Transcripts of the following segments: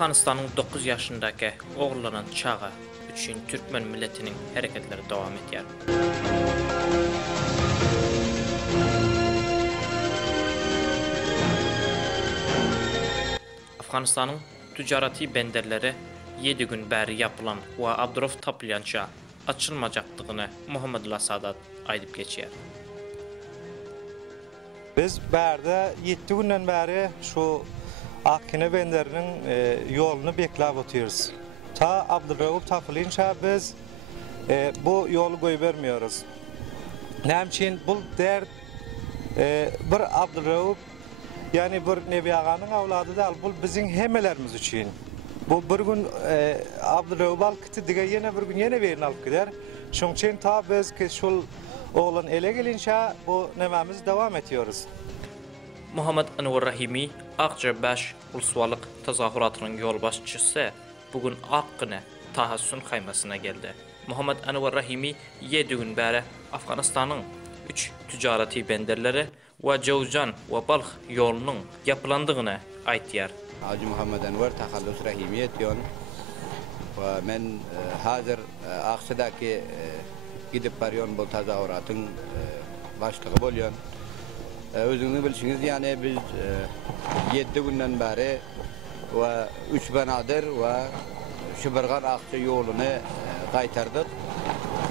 Afganistan'ın 9 yaşındaki oğlanın çağı üçün Türkmen milletinin hareketleri devam ediyor. Afganistan'ın ticareti benderleri 7 gün beri yapılan ve Abdurrahman Tapılyança açılmayacaktığını Muhammed Sadat aydıp geçiyor. Biz berde 7 günden beri şu Akkine benderinin yolunu beklep oturuyoruz. Ta Abdurrahman Tapılyança biz bu yolu koy vermiyoruz. Nemçin bu dert bir Abdurrahman yani bir Nebi Ağa'nın avladı da bu bizim hemelerimiz için. Bu bir gün Abdurrahman kiti dige yine bir gün yine verin alıp gider. Şunun için ta biz ki şu oğlan ele gelince bu nememiz devam ediyoruz. Muhammed Anwar Rahimi Akçabaş Uluslararası Tezahüratının yol başçısı bugün Akkine Tahassün kaymasına geldi. Muhammed Anwar Rahimi 7 gün beri Afganistan'ın 3 ticareti benderleri ve Cevzan ve Balx yolunun yapılandığını aytıyor. Hacı Muhammed Anwar Tahallus Rahimiyet diyor ve ben hazır Akça'daki gidip baryon bu tezahüratın başlığı oluyor. Özünüzü bilsiniz yani biz 7 günden beri ve 3 benadır ve Şıbırgan Akça yolunu kaytardık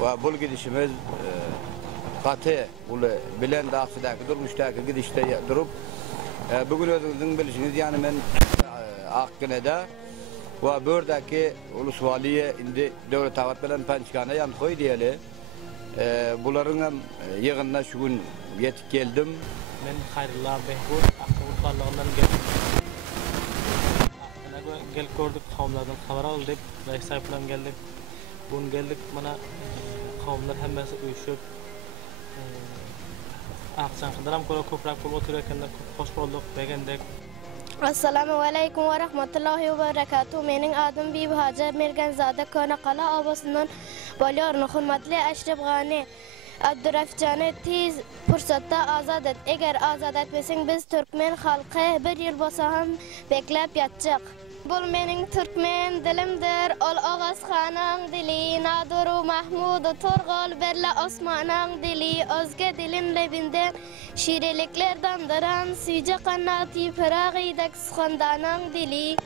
ve bu gidişimiz katı bilen de Akça'daki durmuştaki gidişte durup bugün özünüzü bilsiniz yani ben Akkine'de ve buradaki ulus valiye indi devlet tavat bilen pençkana yan koy diyeli bunların yığınına şu gün yetip geldim. Men Hayrullah Behbud Akçabaş'tan geldim. Gelip gördük kavimlerden haber aldık. Reisay falan geldik. Bugün geldik bana kavimler hemmesi uyuşup Akçan kıdıram kola köprak bulup otururken hoş bulduk beğendik. Assalamu alaikum ve rahmetullahi ve berekatuhu. Mening adım Bibi Hacer Merganzade Konakala abasından bolyor. Hürmetli Eşref Gani Abdurrafcan'ı tez fırsatta azad et. Eğer azad etmesen biz Türkmen halkı bir yıl basahım beklep yatacak. Bul mening Türkmen dilimdir, ol Ağasxanın dili, Naduru Mahmudu Turgal Berle Osman'ın dili, özge dilin lebinden şiirlikler dandıran, Süce Qannati Pırağı'dak Sıxandanın dili.